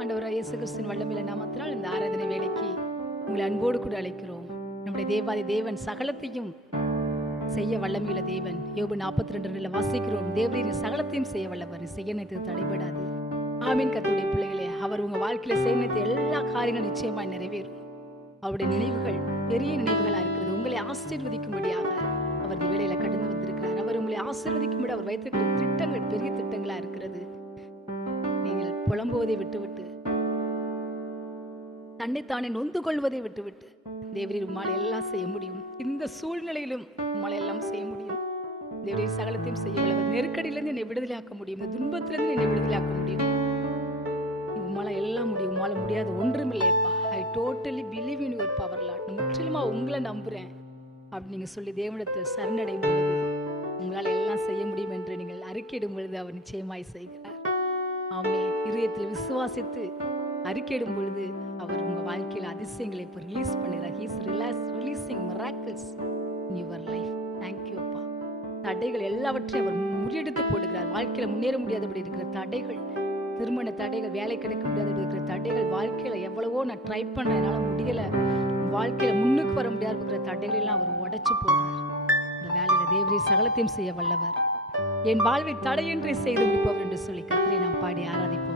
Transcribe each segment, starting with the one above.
ஆண்டவராகிய இயேசு கிறிஸ்துவின் வல்லமையுள்ள நாமத்தினால் இந்த ஆராதனை வேளைக்கு உங்களை அன்போடு கூட அழைக்கிறோம். நம்முடைய தேவாதி தேவன் சகலத்தையும் செய்ய வல்லமையுள்ள தேவன். யோபு 42:2 வாசிக்கிறோம், தேவரீர் சகலத்தையும் செய்ய வல்லவர், செய்ய நினைத்தது தடைபடாது. ஆமீன். கர்த்தருடைய பிள்ளைகளே, அவர் உங்க வாழ்க்கையில செய்ய நினைத்த எல்லா காரியங்களும் நிச்சயமாய் நிறைவேறும். அவருடைய நினைவுகள் பெரிய நினைவுகளா இருக்கிறது. உங்களை ஆசீர்வதிக்கும்படியாக அவர் இந்த வேளையில கடந்து வந்திருக்கிறார். அவர் உங்களை ஆசீர்வதிக்கும்படி அவர் வைத்திருக்கிற திட்டங்கள் பெரிய திட்டங்களா இருக்கிறது. நீங்கள் புலம்புவதை விட்டுவிட்டு, தன்னைத்தானே நொந்து கொள்வதை விட்டுவிட்டு, தேவரீர் உம்மால் எல்லாம் செய்ய முடியும். இந்த சூழ்நிலையிலும் உம்மால் எல்லாம் செய்ய முடியும். தேவரீர் சகலத்தையும் செய்ய வல்லவர். நெருக்கடியிலிருந்து என்னை விடுதலையாக்க முடியும். இந்த துன்பத்திலிருந்து என்னை விடுதலையாக்க முடியும். உம்மால எல்லாம் முடியும். உம்மால முடியாது ஒன்றுமில்லையப்பா. I totally believe in your power Lord. முற்றிலுமா உங்களை நம்புறேன் அப்படி நீங்க சொல்லி தேவனிடத்தில் சரணடையும் பொழுது உங்களால் எல்லாம் செய்ய முடியும் என்று நீங்கள் அறிக்கையிடும் பொழுது அவர் நிச்சயமாய் செய்கிறார். ஆமென். இதயத்தில் விசுவாசித்து அறிக்கையிடும் பொழுது அவர் உங்க வாழ்க்கையில் அதிசயங்களை இப்போ ரிலீஸ் பண்ணுகிறார். He is releasing miracles in your life. Thank you அப்பா. தடைகள் எல்லாவற்றையும் அவர் முறியடித்து போடுகிறார். வாழ்க்கையில முன்னேற முடியாதபடி இருக்கிற தடைகள், திருமண தடைகள், வேலை கிடைக்க முடியாதபடி இருக்கிற தடைகள், வாழ்க்கையில எவ்வளவோ நான் ட்ரை பண்ணேன், என்னால் முடியல, வாழ்க்கையில முன்னுக்கு வர முடியாது இருக்கிற தடைகள் எல்லாம் அவர் உடைச்சு போடுறார். இந்த வேலையில தேவரீர் சகலத்தையும் செய்ய வல்லவர், என் வாழ்வை தடையின்றி செய்து முடிப்பவர் என்று சொல்லி கர்த்தரை நாம் பாடி ஆராதிப்போமாக.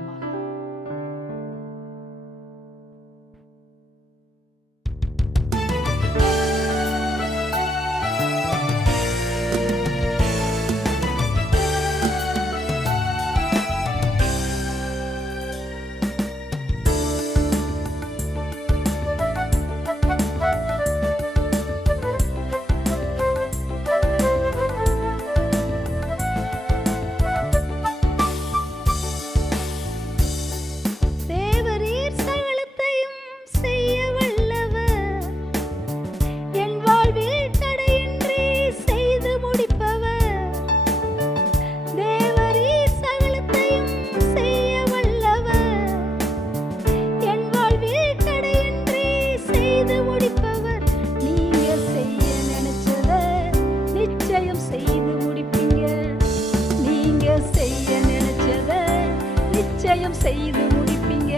செய்து முடிப்பீங்க.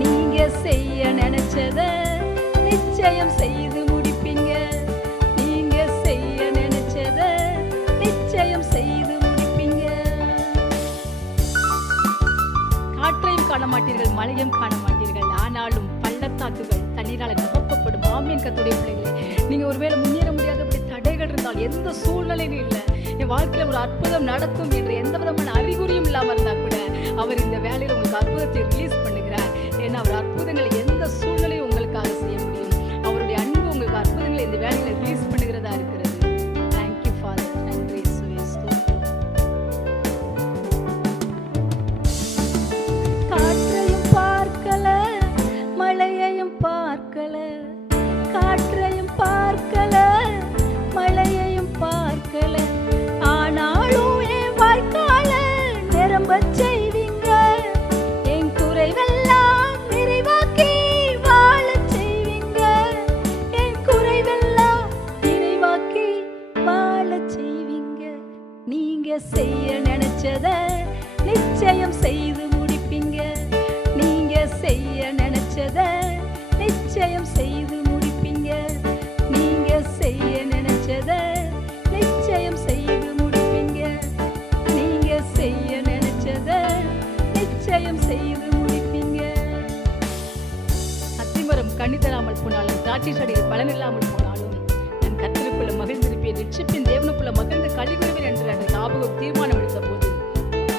நீங்க செய்ய நினைச்சத நிச்சயம் செய்து முடிப்பீங்க. நீங்க செய்ய நினைச்சத நிச்சயம் செய்து முடிப்பீங்க. காற்றையும் காண மாட்டீர்கள், மழையும் காண மாட்டீர்கள், ஆனாலும் பள்ளத்தாக்குகள் தண்ணீரால நிரப்பப்படும். ஆமென். கர்த்தருடைய பிள்ளைகளே, நீங்க ஒருவேளை முன்னேற முடியாதபடி தடைகள் இருந்தால், எந்த சூழ்நிலையும் இல்லை, என் வாழ்க்கையில ஒரு அற்புதம் நடக்கும் என்ற எந்த விதமான அறிகுறியும் இல்லாம இருந்தா கூட அவர் இந்த வேலையில உங்களுக்கு அற்புதத்தை ரிலீஸ் பண்ணுகிறார். ஏன்னா அவர் அற்புதங்களை எந்த சூழ்நிலையும் உங்களுக்காக செய்ய முடியும். அவருடைய அன்பு உங்களுக்கு அற்புதங்களை இந்த வேலையில ரிலீஸ் பண்ணுகிறதா இருக்கிறது. Thank you father. நன்றி இயேசுவே. ஸ்தோத்திரம். காற்றையும் பார்க்கல, மழையையும் பார்க்கல, காற்றையும் பார்க்கல, மழையையும் பார்க்கல, ஆனாலும் என் வாய்க்கால நிரம்ப செய்வீங்க. என் குறைவெல்லாம் நிறைவாக்கி வாழ செய்வீங்க. என் குறைவெல்லாம் நிறைவாக்கி வாழ செய்வீங்க. நீங்க செய்ய நினைச்சத நிச்சயம் செய்து முடிப்பீங்க. நீங்க செய்ய நினைச்சத நிச்சயம் செய்து முடிப்பீங்க. நீங்க செய்ய நினைச்சத நிச்சயம் செய்து முடிப்பீங்க. நீங்க செய்ய நினைச்சத நிச்சயம் செய்து முடிப்பீங்க. அத்திமரம் கனி தராமல் போனாலும், திராட்சை செடியில் பலன் இல்லாமல் போனாலும், நான் கர்த்தருக்குள்ள மகிழ்ந்திருப்பேன், ரட்சிப்பின் தேவனுக்குள்ள மகிழ்ந்து களிகூறுவேன் என்று அந்த ஞாபகம் தீர்மானம் எடுத்த போது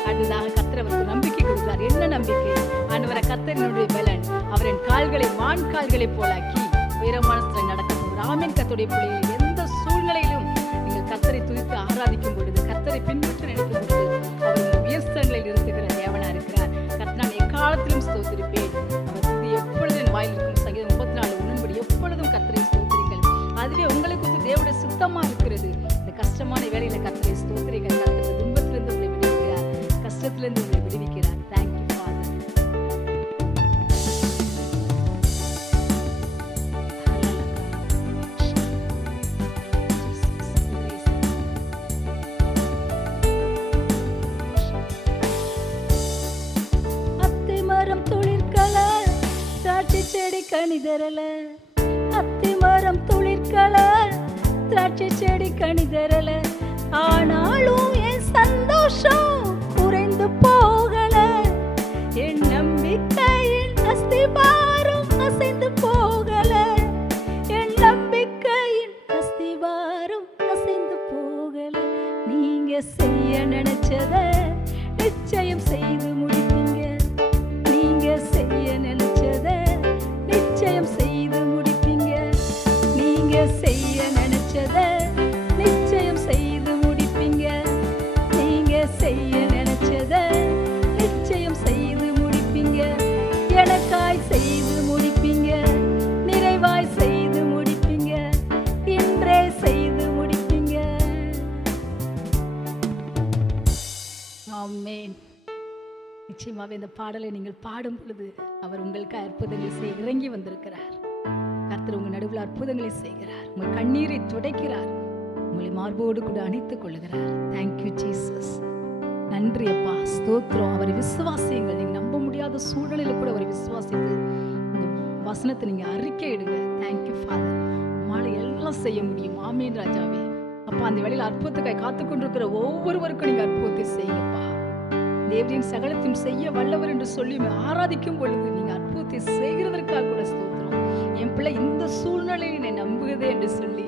அடுத்ததாக கர்த்தர் அவருக்கு நம்பிக்கை கொடுத்தார். என்ன நம்பிக்கை? ஆண்டவரை கர்த்தரினுடைய பலன் அவரின் கால்களை வான் கால்களை போலாக்கி உயரமான ஸ்தலத்தில் நடக்க போகிறார். ஆமென். கர்த்தருடைய பிள்ளைகளை, எந்த சூழ்நிலையிலும் நீங்கள் கர்த்தரை துதித்து ஆராதிக்கும் பொழுது, கர்த்தரை பின்பற்ற நினைக்கும் பொழுது அவர் உயர்ஸ்தங்களில் இருக்கிற தேவனா இருக்கிறார். கர்த்தர் நான் எக்காலத்திலும் ஸ்தோத்திரிப்பேன், அவர் துதி எப்பொழுதும் என் வாயில் இருக்கும். சங்கீதம் 34:1 எப்பொழுதும் கர்த்தரை ஸ்தோத்திரிங்கள், அதுவே உங்களை குறித்து தேவனுடைய சுத்தமா இருக்கிறது. இந்த கஷ்டமான வேலையில கர்த்தரை ஸ்தோத்திரிங்கள். கர்த்தர் துன்பத்திலிருந்து உங்களை விடுவிக்கிறார், கஷ்டத்திலிருந்து உங்களை விடுவிக்கிறார். Thank you Father. அத்திமரம் துளிர் செடி கனிதரல, அத்திமரம் துளிர்க்கல, திராட்சை செடி கனிதரல, ஆனாலும் என் சந்தோஷம் குறைந்து போகல. என் நம்பிக்கையின் அஸ்திபாரம் அசைந்து போகல. என் நம்பிக்கையின் அஸ்திபாரம் அசைந்து போகல. நீங்க செய்ய நினைச்சத நிச்சயம் செய்து முடிப்பீங்க. நீங்க செய்ய நினைச்சத நிச்சயம் செய்து முடிப்பீங்க. நீங்க செய்ய நினைச்சத நிச்சயம் செய்து முடிப்பீங்க. நீங்க செய்ய நினைச்சத நிச்சயம் செய்து முடிப்பீங்க. எனக்காய் செய்து முடிப்பீங்க. நிறைவாய் செய்து முடிப்பீங்க. இன்றே செய்து முடிப்பீங்க. ஆமென். நிச்சயமாவே இந்த பாடலை நீங்கள் பாடும் பொழுது அவர் உங்களுக்கு அற்புதங்களை செய்ய இறங்கி வந்திருக்கிறார். கர்த்தர் உங்கள் நடுவில் அற்புதங்களை செய்கிறார். உங்கள் கண்ணீரை துடைக்கிறார். உங்களை மார்போடு கூட அணைத்துக் கொள்கிறார். Thank you Jesus. நன்றி அப்பா, ஸ்தோத்திரம். அவரை விசுவாசியுங்கள். நீங்கள் நம்ப முடியாத சூழ்நிலையில கூட அவரை விசுவாசித்து இந்த வசனத்தை நீங்க அறிக்கை இடுங்க. Thank you father. உம்மால எல்லாம் செய்ய முடியும். ஆமீன் ராஜாவே. அப்பா, அந்த வேளையில் அற்புதத்துக்காய் காத்து கொண்டிருக்கிற ஒவ்வொருவருக்கும் நீங்க அற்புதத்தை செய்யுங்கப்பா. தேவரின் சகலத்தையும் செய்ய வல்லவர் என்று சொல்லி ஆராதிக்கும் பொழுது நீங்க அற்புதத்தை செய்கிறதற்காக கூட ஸ்தோத்திரம். என் பிள்ளை இந்த சூழ்நிலையை என்னை நம்புகிறதே என்று சொல்லி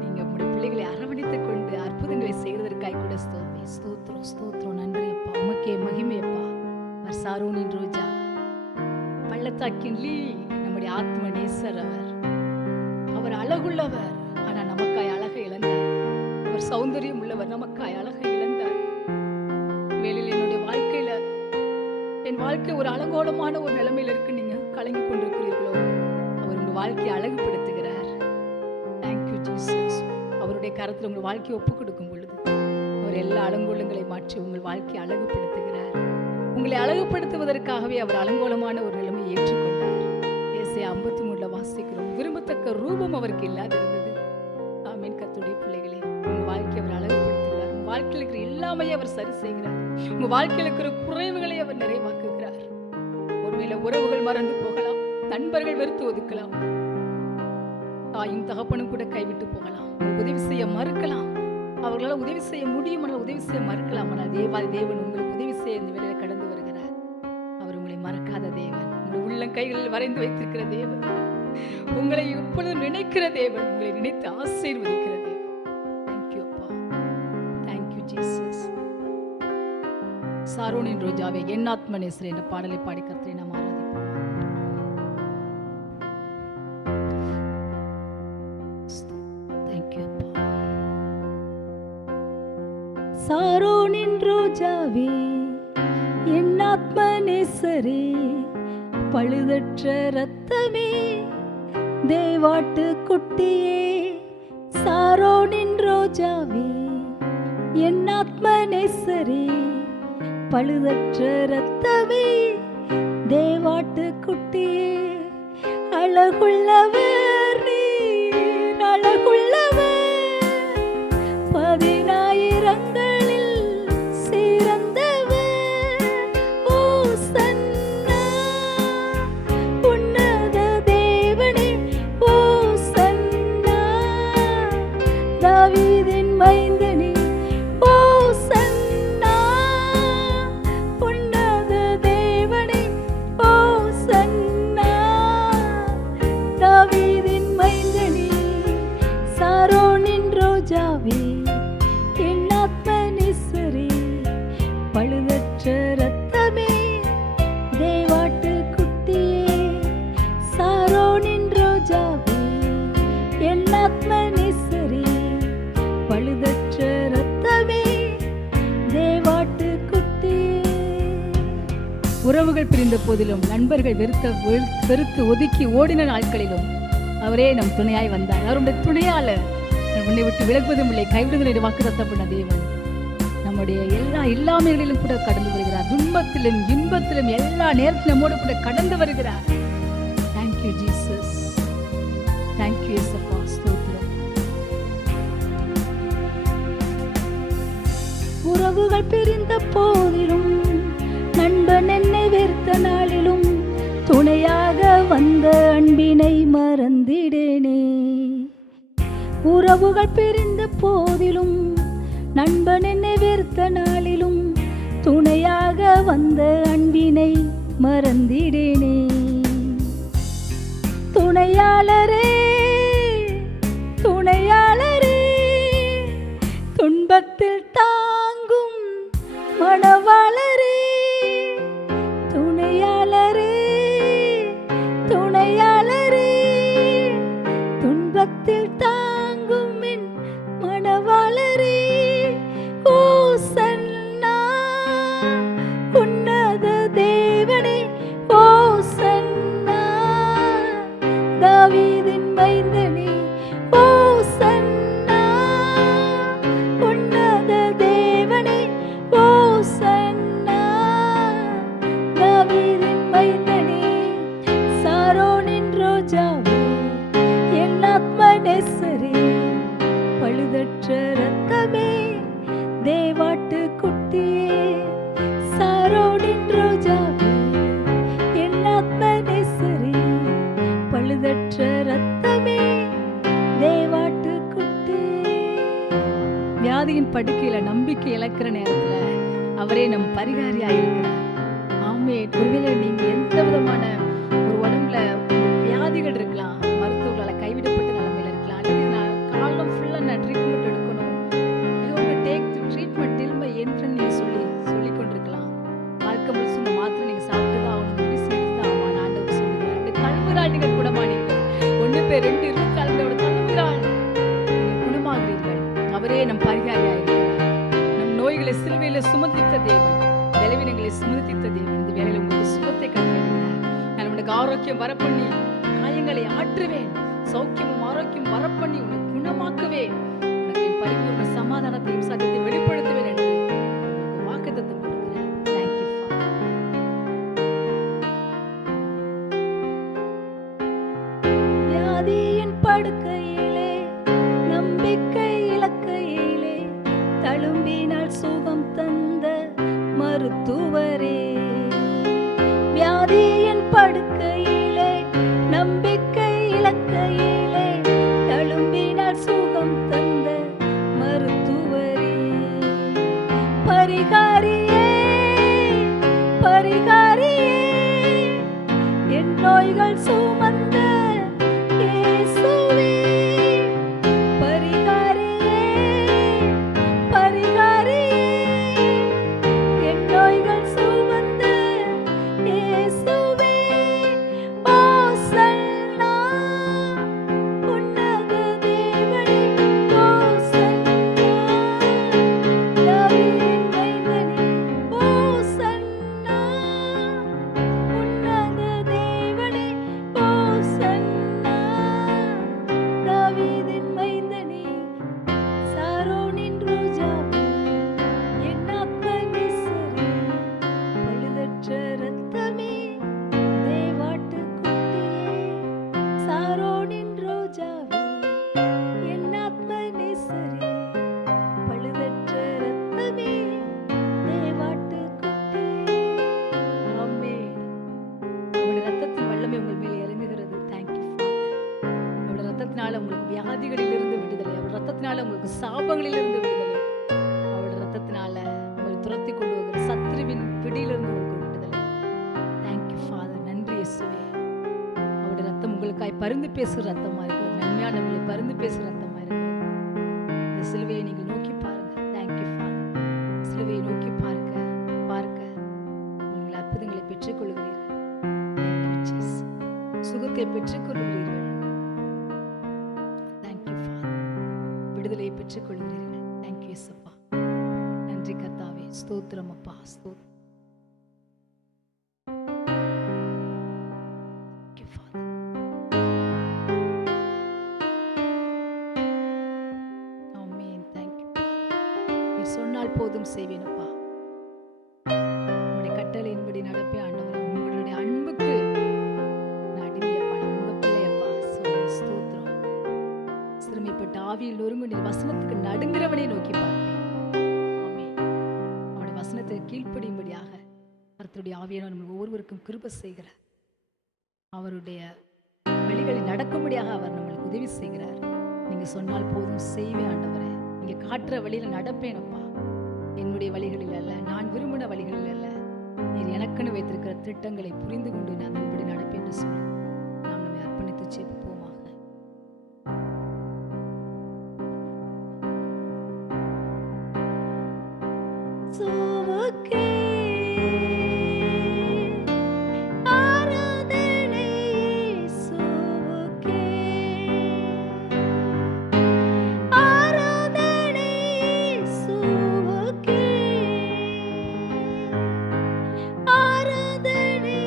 நீங்க உங்களுடைய பிள்ளைகளை அரவணைத்துக் கொண்டு அற்புதங்களை செய்கிறதற்காக கூட ஸ்தோத்திரம் ஸ்தோத்திரம் ஸ்தோத்திரம். நன்றி அப்பா, உமக்கே மகிமை அப்பா. சாரோனின் ரோஜா, பள்ளத்தாக்கின் லீ, நம்முடைய ஆத்ம நேசர். அவர் அழகுள்ளவர், ஆனா நமக்காய் அழகை இழந்தார். அவர் சௌந்தரியம் உள்ளவர், நமக்காய் அழகை இழந்தார். வேளையில் என்னுடைய வாழ்க்கையில என் வாழ்க்கை ஒரு அலங்கோலமான ஒரு நிலைமையில இருக்கு, நீங்க கலங்கி கொண்டிருக்கிறீர்களோ, அவர் உங்க வாழ்க்கையை அழகுபடுத்துகிறார். Thank you Jesus. அவருடைய கரத்தில் உங்கள் வாழ்க்கையை ஒப்புக் கொடுக்கும் பொழுது அவர் எல்லா அலங்கோலங்களை மாற்றி உங்கள் வாழ்க்கையை அழகுபடுத்துகிறார். உங்களை அழகுபடுத்துவதற்காகவே அவர் அலங்கோலமான ஒரு நிலைமையை ஏற்றுக்கொண்டார். ஏசாயா 53 வாசிக்கிறோம். விரும்பத்தக்க ரூபம் அவருக்கு இல்லாதிருந்தது. ஆமென். கர்த்தருடைய பிள்ளைகளே, உங்க வாழ்க்கையை அவர் அழகுபடுத்துகிறார். உங்க வாழ்க்கையில் இருக்கிற எல்லாமே அவர் சரி செய்கிறார். உங்க வாழ்க்கையில் இருக்கிற குறைவுகளை அவர் நிறைவாக்குகிறார். ஒருவேளை உறவுகள் மறந்து போகலாம், நண்பர்கள் வெறுத்து ஒதுக்கலாம், தாயும் தகப்பனும் கூட கைவிட்டு போகலாம், உதவி செய்ய மறுக்கலாம், அவர்களால் உதவி செய்ய முடியும், உதவி செய்ய மறுக்கலாம். ஆனால் தேவன் உங்களுக்கு உதவி செய்ய இந்த வேளையில கடந்து வருகிறார். அவர் உங்களை மறக்காத தேவன், உங்கள் உள்ளங்கைகளில் வரைந்து வைத்திருக்கிற தேவன், உங்களை எப்பொழுதும் நினைக்கிற தேவன், உங்களை நினைத்து ஆசீர்வதிக்கிற தேவன். தேங்க்யூ அப்பா, தேங்க்யூ ஜீசஸ். சாரோனின் ரோஜாவே, என் ஆத்ம நேசரே என்ற பாடலை பாடி கர்த்தரை நாம் ஆராதிப்போம். தேங்க்யூ அப்பா. சாரோனின் ரோஜாவே, என் ஆத்ம நேசரே, பழுதற்ற ரத்தமே, தேவாட்டு குட்டியே, சாரோனின் ரோஜாவே, என் ஆத்ம நேசரே, பழுதற்ற ரத்தமே, தேவாட்டு குட்டியே, அழகுள்ளவர் நீர், அழகுள்ளவர், 10,000ங்களில் சிறந்தவர், ஓசன்னா, உன்னத தேவனே, ஓசன்னா, தாவீதின் மைந்தனே, ஓசன்னா, உன்னத தேவனே, ஓசன்னா, தாவீதின் மைந்தனே, சாரோனின் ரோஜாவே, என் ஆத்ம நேசரே, பழுதற்ற ரத்தமே, தேவாட்டு குட்டியே, சாரோனின் ரோஜாவே, என் ஆத்ம நேசரே, பழுதற்ற ரத்தமே, தேவாட்டு குட்டியே. உறவுகள் பிரிந்த போதிலும், நண்பர்கள் வெறுத்து ஒதுக்கி ஓடின நாட்களிலும் அவரே நம் துணையாய் வந்தார். அவருடைய துணையாளர் உன்னை விட்டு விலகுவதும் இல்லை, கைவிடுதலை வாக்குத்தத்தம் பண்ண தேவன் நம்முடைய எல்லா இல்லாமைகளிலும் கூட கடந்து வருகிறார். துன்பத்திலும் இன்பத்திலும் எல்லா நேரத்திலும் நம்மோடு கூட கடந்து வருகிறார். Thank you Jesus. தேங்க்யூ இயேசுப்பா. ஸ்தோத்திரம். உறவுகள் பிரிந்த போதிலும், நண்பன் என்னை வெறுத்த நாளிலும், துணையாக வந்த மறந்திடேனே. உறவுகள் பிரிந்த போதிலும், நண்பன் என்னை வெறுத்த நாளிலும், துணையாக வந்த அன்பினை மறந்திடேனே. துணையாளரே துணையாளரே, துன்பத்தில் தாங்கும் மணவாளரே. துணையாளரே துணையாளரே, துன்பத்தில் தாங்கும் என் மணவாளரே. ஓசன்னா உன்னத தேவனே, ஓசன்னா தாவீதின் மைந்தனே, ஓசன்னா உன்னத தேவனே, ஓசன்னா தாவீதின் மைந்தனே. சாரோனின் ரோஜாவே, என் ஆத்ம நேசரே, பழுதற்ற ரத்தமே, தேவாட்டு குட்டியே. சாரோனின் ரோஜாவே, என் ஆத்ம நேசரே, பழுதற்ற ரத்தமே, தேவாட்டு குட்டியே. வியாதியின் படுக்கையில நம்பிக்கை இழக்கிற நேரத்துல அவரே நம் பரிகாரியாயிருக்கிறார். ஆமென். ஒருவேளை நீங்க எந்த விதமான ஒரு உடம்புல வியாதிகள் இருக்கலாம், மருத்துவர்களால் கைவிடப்பட்ட நிலைமையில இருக்கலாம், அல்லது நான் காலம் ஃபுல்லா நான் ட்ரீட்மெண்ட் எடுக்கணும், டேக் ட்ரீட்மெண்ட் திரும்ப என்று நீங்க சொல்லிக் கொண்டிருக்கலாம். வாழ்க்கை முழுசு இந்த மாத்திரை நீங்க சாப்பிட்டுதான் ஆகணும், மெடிசன் எடுத்துதான் ஆகணும். ஆண்டவர் சொல்லுகிறார், அப்படி தழுவுறாள் குணமானீர்கள். 1 பேர் 2:24 தழுவுறாள், நீங்கள் குணமாகிறீர்கள். அவரே நம் பரிகாரியாயிருக்கிறார். நம் நோய்களை சிலுவையில சுமந்தித்த தேவன், பலவீனங்களை சுமந்தித்த தேவன் இந்த வேளையில உங்களுக்கு சுகத்தை கட்டளையிடுகிறார். நான் உனக்கு ஆரோக்கியம் வரப்பண்ணி காயங்களை ஆற்றுவேன், சௌக்கியமும் ஆரோக்கியம் வரப்பண்ணி உனக்கு குணமாக்குவேன், உனக்கு என் பரிபூர்ண சமாதானத்தையும் சத்தியத்தை வெளிப்படுத்துவேன் என்று உங்களுக்கு வாக்குத்தத்தம் கொடுக்கிறேன். தேங்க்யூ. வியாதியின் படுக்கையிலே, நம்பிக்கை இலக்கையிலே, தழும்பினால் சுகம் தந்த மருத்துவரே. வியாதியின் படுக்கையிலே, நம்பிக்கை இலக்கையிலே, தழும்பினால் சுகம் தந்த மருத்துவரே. பரிகாரியே பரிகாரியே, என் நோய்கள் சுமந்த இயேசுவே. பரிகாரியே பரிகாரியே, என் நோய்கள் சுமந்த இயேசுவே. ஓசன்னா உன்னத தேவனே, ஓசன்னா தாவீதின் மைந்தனே, ஓசன்னா உன்னத தேவனே, ஓசன்னா தாவீதின் மைந்தனே. சாரோனின் ரோஜாவே, என் ஆத்ம நேசரே, பழுதற்ற ரத்தமே, தேவாட்டு குட்டியே. சாரோனின் ரோஜாவே, என் ஆத்ம நேசரே, பழுதற்ற ரத்தமே, தேவாட்டு குட்டியே. ஆமென். அவருடைய ரத்தத்தின் வல்லமை உங்கள் மேல் இறங்குகிறது. Thank you father. அவருடைய ரத்தத்தினால உங்களுக்கு வியாதிகளிலிருந்து விடுதலை, அவருடைய ரத்தத்தினால உங்களுக்கு சாபங்களிலிருந்து விடுதலை, அவருடைய ரத்தத்தினால உங்களை துரத்தி கொண்டு வருகிற சத்ருவின் பிடியிலிருந்து உங்களுக்கு விடுதலை. Thank you father. நன்றி இயேசுவே. அவருடைய ரத்தம் உங்களுக்காய் பரிந்து பேசுகிற ரத்தமா இருக்கிறது, நன்மையானவர்களை பரிந்து பேசுகிற ரத்தமா இருக்கிறது. இந்த சிலுவையை நீங்கள் நோக்கி பாருங்க. Thank you father. சிலுவையை நோக்கி பார்க்க உங்கள் அற்புதங்களை பெற்றுக்கொள்கிறீர்கள். Thank you, Jesus. சுகத்தை பெற்றுக்கொள்கிறீர்கள். Thank you father. விடுதலையை பெற்றுக்கொள்கிறீர்கள். தேங்க்யூ இயேசுப்பா. நன்றி கர்த்தாவே. ஸ்தோத்திரம் அப்பா. ஸ்தோத்திரம். Thank you, Father. Amen. Thank you. நீர் சொன்னால் போதும் செய்வேனப்பா. உம்முடைய கட்டளையின்படி நடப்பேன் ஆண்டவரே. உங்களுடைய அன்புக்கு நான் அடிமையப்பா, நான் உங்க பிள்ளையப்பா. ஸ்தோத்திரம். சிறுமைப்பட்ட ஆவியில் நொறுங்கு நீர் வசனத்துக்கு நடுங்கிறவனை நோக்கி பார்ப்பேன். ஆமென். அவருடைய வசனத்தை கீழ்ப்படியும்படியாக கர்த்தருடைய ஆவியானவர் நம்ம ஒவ்வொருவருக்கும் கிருபை செய்கிறார். அவருடைய வழிகளில் நடக்கும்படியாக அவர் நம்மளுக்கு உதவி செய்கிறார். நீங்க சொன்னால் போதும், செய்வேன் ஆண்டவரே. நீங்க காட்டுற வழியில நடப்பேனப்பா. என்னுடைய வழிகளில் அல்ல, நான் விரும்பின வழிகளில் அல்ல, நீர் எனக்குன்னு வைத்திருக்கிற திட்டங்களை புரிந்து கொண்டு நான் அதன்படி நடப்பேன் என்று சொல்லி நாம் நம்மை அர்ப்பணித்து ஜெபிப்போமாக. சுவுக்கே ஆராதனை இயேசுவுக்கே, ஆராதனை இயேசுவுக்கே, ஆராதனை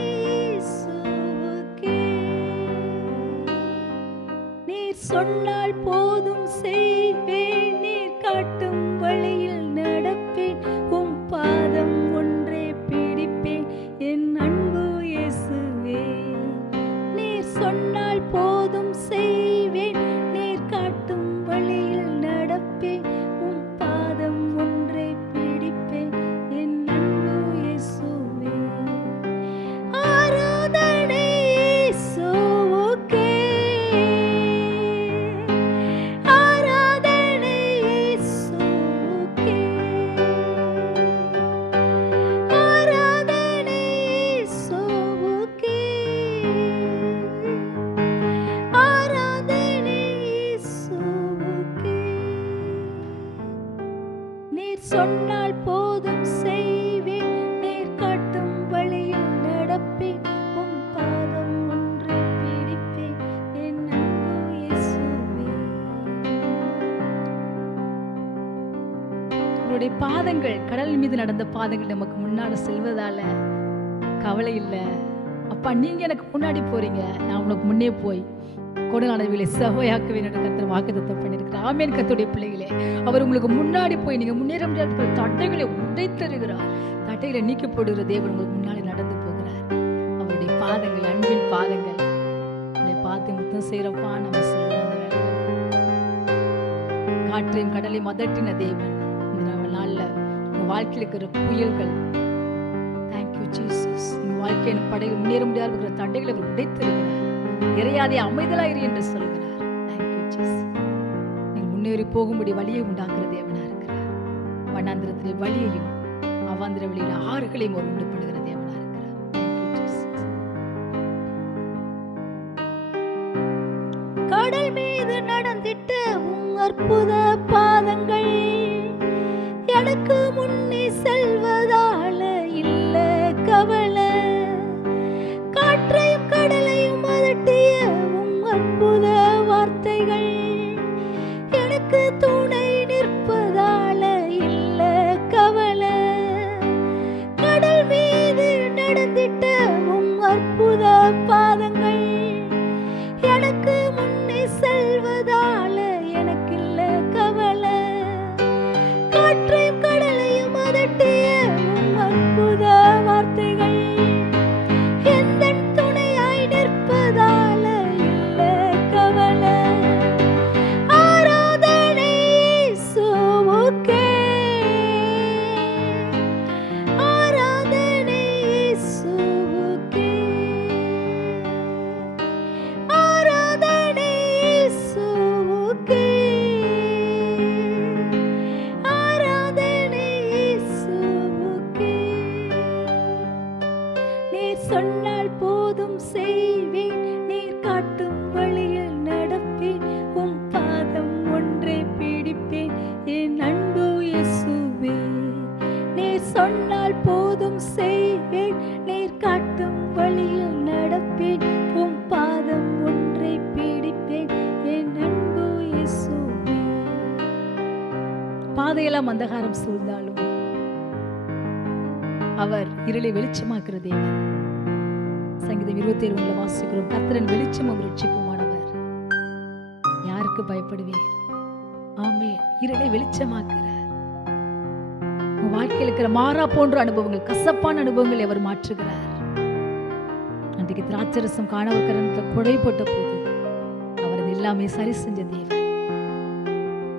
இயேசுவுக்கே. நீர் சொன்னால் போதும், செய்வேன். நீர் காட்டும் வழியில் நடப்பேன். உம் பாதம் ஒன்றே பிடிப்பேன், என் அன்பு இயேசுவே. நீர் சொன்னால் போதும், செய்வேன். நீர் காட்டும் வழியில் நடப்பேன். உம் பாதம் ஒன்றே பிடிப்பேன், என் அன்பு இயேசுவே. ஆராதனை இயேசுவுக்கே, ஆராதனை இயேசுவுக்கே, ஆராதனை இயேசுவுக்கே, ஆராதனை இயேசுவுக்கே. நீர் சொன்னால் போதும், செய்வேன். நீர் காட்டும் வழியில் நடப்பேன். உம் பாதம் ஒன்றே பிடிப்பேன், என் அன்பு இயேசுவே. அவருடைய பாதங்கள், கடல் மீது நடந்த பாதங்கள் நமக்கு முன்னால செல்வதால கவலை இல்லை. அப்பா, நீங்க எனக்கு முன்னாடி போறீங்க, நான் உனக்கு முன்னே போய் கொடுநாளவிலே செவ்வையாக்குவேன் என்று கர்த்தர் வாக்குத்தத்தம் பண்ணியிருக்கிறார். ஆமென். கர்த்தருடைய பிள்ளைகளே, அவர் உங்களுக்கு முன்னாடி போய் நீங்க முன்னேற முடியாத தடைகளை உடைத்தருகிறார். தடைகளை நீக்கி போடுகிற தேவன் உங்களுக்கு முன்னாடி நடந்து போகிறார். அவருடைய பாதங்கள், அன்பின் பாதங்கள், உங்களை பார்த்து முத்தம் செய்யறப்பா நம்ம சொல்லுவோம். அந்த வேளையில காற்றையும் கடலை மதட்டின தேவன் இந்த நாள்ல உங்க வாழ்க்கையில் இருக்கிற புயல்கள், தேங்க்யூ ஜீசஸ், உங்க வாழ்க்கையின் படையில் முன்னேற முடியாத இருக்கிற தடைகளை அவர் உடைத்திருக்கிறார். இறையாதே அமைதலாயிரு என்று சொல்கிறார். Thank you Jesus. நீங்கள் முன்னேறி போகும்படி வழியை உண்டாக்குற தேவனா இருக்கிறார். வண்ணாந்திரத்திலே வழியையும் அவாந்திர வழியில ஆறுகளையும் ஒரு உண்டு பண்ணுகிற தேவனா இருக்கிறார். Thank you Jesus. கடல் மீது நடந்திட்ட உம் அற்புத பாதங்கள் எனக்கு முன்னே செல்வதால இல்ல கவலை. காற்றையும் கடலையும் அதட்டிய உம் அற்புத வார்த்தைகள் எனக்கு துணை நிற்பதால இல்ல கவலை. கடல் மீது நடந்திட்ட உம் அற்புத பாதங்கள் எனக்கு முன்னே செல்வதால எனக்கு இல்ல கவலை. காற்றையும் கடலையும் அதட்டிய உம் அற்புத வார்த்தைகள் எந்தன் துணையாய் நிற்பதால இல்ல கவலை. ஆராதனை இயேசுவுக்கே, ஆராதனை இயேசுவுக்கே, ஆராதனை இயேசுவுக்கே, ஆராதனை இயேசுவுக்கே. நீர் சொன்னால் போதும், செய்வேன். நீர் காட்டும் வழியில் நடப்பேன். உம் பாதம் ஒன்றே பிடிப்பேன், என் அன்பு இயேசுவே. நீர் சொன்னால் போதும், செய்வேன். நீர் காட்டும் வழியில் நடப்பேன். உம் பாதம் ஒன்றே பிடிப்பேன், என் அன்பு இயேசுவே. பாதையெல்லாம் அந்தகாரம் சூழ்ந்தாலும் அவர் இருளை வெளிச்சமாக்குற தேவன். சங்கீதம் 27 வாசிக்கிறோம், கர்த்தரின் வெளிச்சமும் ரட்சிப்புமானவர், யாருக்கு பயப்படுவேன்? ஆமென். இருளை வெளிச்சமாக்குறார். உங்க வாழ்க்கையில் இருக்கிற மாறா போன்ற அனுபவங்கள், கசப்பான அனுபவங்களை அவர் மாற்றுகிறார். அன்றைக்கு திராட்சரசம் காணவர்கரன்ல கொடை போட்ட போது அவர் அது எல்லாமே சரி செஞ்ச தேவன்.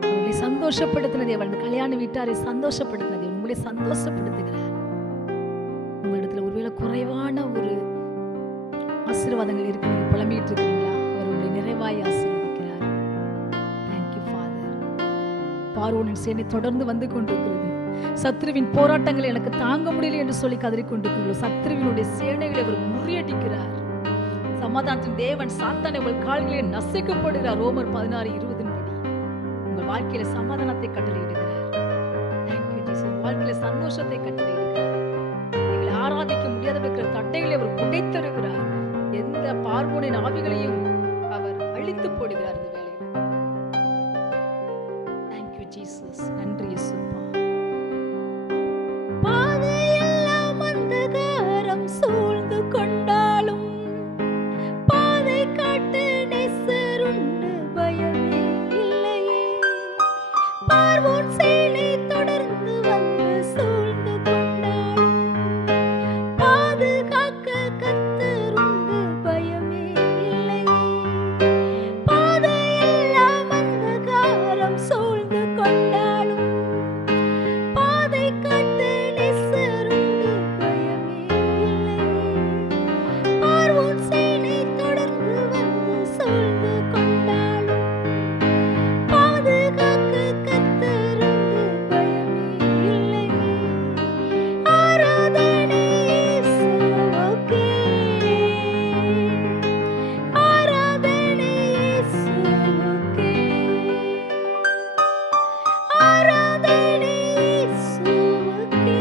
அவர்களை சந்தோஷப்படுத்தின தேவன். அந்த கல்யாண வீட்டாரை சந்தோஷப்படுத்தின தேவன் உங்களை சந்தோஷப்படுத்துகிறார். உங்களிடத்துல ஒருவேளை குறைவான ஒரு ஆசீர்வாதங்கள் இருக்கு, நீங்க புலம்பிட்டு இருக்கீங்களா? நிறைவாய் ஆசீர்வதிக்கிறார். Thank you father. பார்வோனின் சேனை தொடர்ந்து வந்து கொண்டிருக்கிறது. சத்ருவின் போராட்டங்களை எனக்கு தாங்க முடியல என்று சொல்லி கதறிக்கொண்டிருக்கிறோம். சத்ருவினுடைய சேனைகளை அவர் முறியடிக்கிறார். சமாதானத்தின் தேவன் சாத்தானை உங்கள் கால்களை நசுக்கப்படுகிறார். ரோமர் 16:20 படி உங்கள் வாழ்க்கையில சமாதானத்தை கட்டளையிடுகிறார். Thank you Jesus. வாழ்க்கையில சந்தோஷத்தை கட்டளையிடுகிறார். நீங்கள் ஆராதிக்க முடியாத இருக்கிற தட்டைகளை அவர் உடைத்தருகிறார். எந்த பார்வோனின் ஆவிகளையும் அவர் அழித்து போடுகிறார் இந்த வேளையில். Thank you Jesus. நன்றி இயேசுப்பா. பாதையெல்லாம் அந்தகாரம் சூழ்ந்து கொண்டாலும் பாதை காட்டு நேசருண்டு பயமே இல்லையே. பார்வோன் சேனை தொடர்ந்து வந்து சூழ்ந்து கொண்டாலும் பாதுகாக்க கர்த்தருண்டு பயமே இல்லையே. பாதையெல்லாம் அந்தகாரம் சூழ்ந்து கொண்டாலும் பாதை காட்டு நேசருண்டு பயமே இல்லையே. பார்வோன் சேனை தொடர்ந்து வந்து சூழ்ந்து கொண்டாலும் பாதுகாக்க கர்த்தருண்டு பயமே இல்லையே. ஆராதனை இயேசுவுக்கே, ஆராதனை இயேசுவுக்கே, ஆராதனை இயேசுவுக்கே,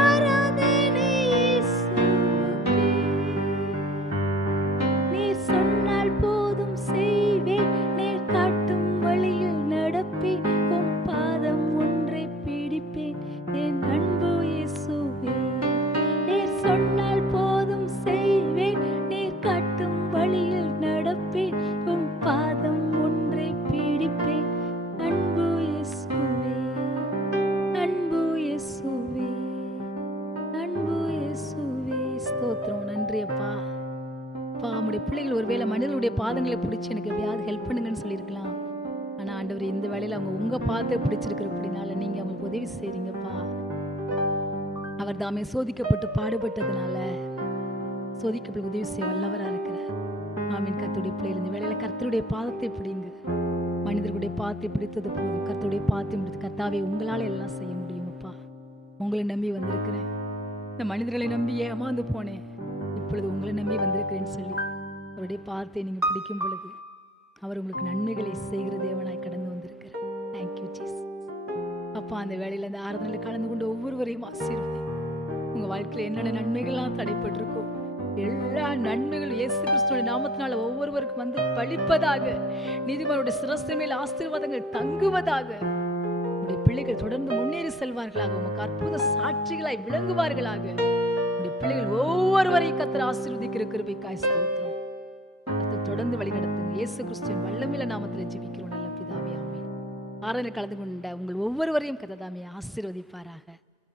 ஆராதனை இயேசுவுக்கே. நீர் சொன்னால் போதும் செய்வேன், நீர் காட்டும் வழியில் நடப்பேன், உம் பாதம் ஒன்றை பிடிப்பேன் என் அன்பு இயேசுவே. நீர் சொன்னால் போதும் செய்வேன், நீர் காட்டும் வழியில் நடப்பேன், உம் பாதம் ஒன்றை பிடிப்பேன் அன்பு இயேசுவே, அன்பு இயேசுவே, அன்பு இயேசுவே. ஸ்தோத்திரம். நன்றி அப்பா. அப்பா, நம்முடைய பிள்ளைகள் ஒருவேளை மனிதனுடைய பாதங்களை பிடிச்சி எனக்கு எப்படியாவது ஹெல்ப் பண்ணுங்கன்னு சொல்லியிருக்கலாம். ஆனா ஆண்டவர் இந்த வேளையில அவங்க உங்க பாதத்தை பிடிச்சிருக்கிற அப்படினால நீங்க அவங்களுக்கு உதவி செய்றீங்கப்பா. அவர் தாமே சோதிக்கப்பட்டு பாடுபட்டதுனால சோதிக்கப்பட்டு உதவி செய்ய வல்லவரா இருக்கிறார். ஆமீன். கர்த்தருடைய பிள்ளைகள் இந்த வேளையில கர்த்தருடைய பாதத்தை பிடிங்க. மனிதர்களுடைய பாதத்தை பிடித்தது போதும், கர்த்தருடைய பாதத்தை பிடித்து கர்த்தாவே உங்களால எல்லாம் செய்ய முடியுமப்பா. உங்களை நம்பி வந்திருக்கிறேன். இந்த மனிதர்களை நம்பி ஏமாந்து போனேன், இப்பொழுது உங்களை நம்பி வந்திருக்கிறேன்னு சொல்லி அவருடைய பாதத்தை நீங்க பிடிக்கும் பொழுது அவர் உங்களுக்கு நன்மைகளை செய்கிற தேவனாய் கடந்து வந்திருக்கிறார். Thank you Jesus. அப்பா, அந்த வேளையில் அந்த ஆராதனையில் கலந்து கொண்டு ஒவ்வொருவரையும் ஆசீர்வதி. உங்க வாழ்க்கையில் என்னென்ன நன்மைகள்லாம் தடைப்பட்டிருக்கோ எல்லா நன்மைகளும் இயேசு கிறிஸ்துவின் நாமத்தினால ஒவ்வொருவருக்கும் வந்து பலிப்பதாக. நீதிமானுடைய சிரசு மேல் ஆசீர்வாதங்கள் தங்குவதாக. உடைய பிள்ளைகள் தொடர்ந்து முன்னேறி செல்வார்களாக, உமக்கு அற்புத சாட்சிகளாய் விளங்குவார்களாக. உடைய பிள்ளைகள் ஒவ்வொருவரையும் கர்த்தர் ஆசீர்வதிக்கிற கிருபைக்காய் ஸ்தோத்திரம். கர்த்தர் தொடர்ந்து வழிநடத்துங்க. இயேசு கிறிஸ்துவின் வல்லமையுள்ள நாமத்தில் ஜெபிக்கிறோம் நல்ல பிதாவே, ஆமென். ஆராதனை கலந்து கொண்ட உங்கள் ஒவ்வொருவரையும் கர்த்தர் தாமே ஆசீர்வதிப்பாராக.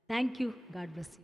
தேங்க்யூ. God bless you.